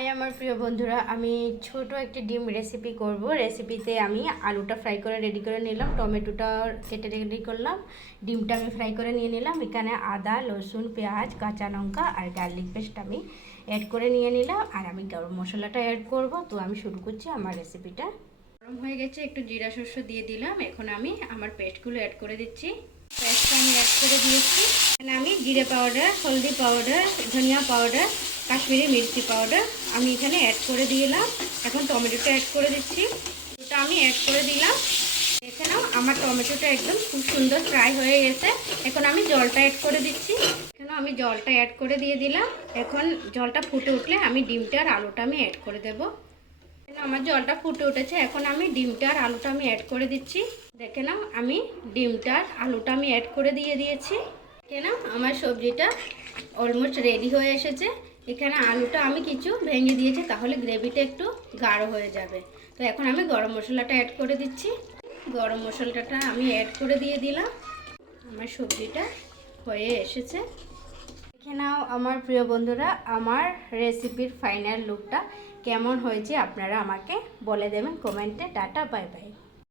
High আমার প্রিয় বন্ধুরা, আমি ছোট একটি ডিম রেসিপি করব। রেসিপিতে আমি আলুটা ফ্রাই করে রেডি করে নিলাম, টমেটোটা কেটে রেডি করলাম, ডিমটা আমি ফ্রাই করে নিয়ে নিলাম। এখানে আদা, রসুন, পেঁয়াজ, কাঁচা লঙ্কা আর গার্লিক পেস্ট আমি অ্যাড করে নিয়ে নিলাম। আর আমি গরম মশলাটা অ্যাড করব। তো আমি শুরু করছি আমার রেসিপিটা। গরম হয়ে গেছে, একটু জিরা সরষে দিয়ে দিলাম। এখন আমি আমার পেস্টগুলো অ্যাড করে দিচ্ছি। পেস্টটা আমি অ্যাড করে দিয়েছি। এখানে আমি জিরে পাউডার, হলদি পাউডার, ধনিয়া পাউডার, কাশ্মীরি মির্চি পাউডার আমি এখানে অ্যাড করে দিলাম। এখন টমেটোটা অ্যাড করে দিচ্ছি। ওটা আমি অ্যাড করে দিলাম। এখানেও আমার টমেটোটা একদম খুব সুন্দর ফ্রাই হয়ে গেছে। এখন আমি জলটা অ্যাড করে দিচ্ছি। এখানেও আমি জলটা অ্যাড করে দিয়ে দিলাম। এখন জলটা ফুটে উঠলে আমি ডিমটা আর আলুটা আমি অ্যাড করে দেবো। আমার জলটা ফুটে উঠেছে। এখন আমি ডিমটা আর আলুটা আমি অ্যাড করে দিচ্ছি। দেখে নাও, আমি ডিমটা আর আলুটা আমি অ্যাড করে দিয়েছি। দেখে নাও, আমার সবজিটা অলমোস্ট রেডি হয়ে এসেছে। এখানে আলুটা আমি কিছু ভেঙে দিয়েছি, তাহলে গ্রেভিটা একটু গাঢ় হয়ে যাবে। তো এখন আমি গরম মশলাটা অ্যাড করে দিচ্ছি। গরম মশলাটা আমি অ্যাড করে দিয়ে দিলাম। আমার সবজিটা হয়ে এসেছে। দেখে নাও আমার প্রিয় বন্ধুরা, আমার রেসিপির ফাইনাল লুকটা কেমন হয়েছে আপনারা আমাকে বলে দেবেন কমেন্টে। Tata, bye bye.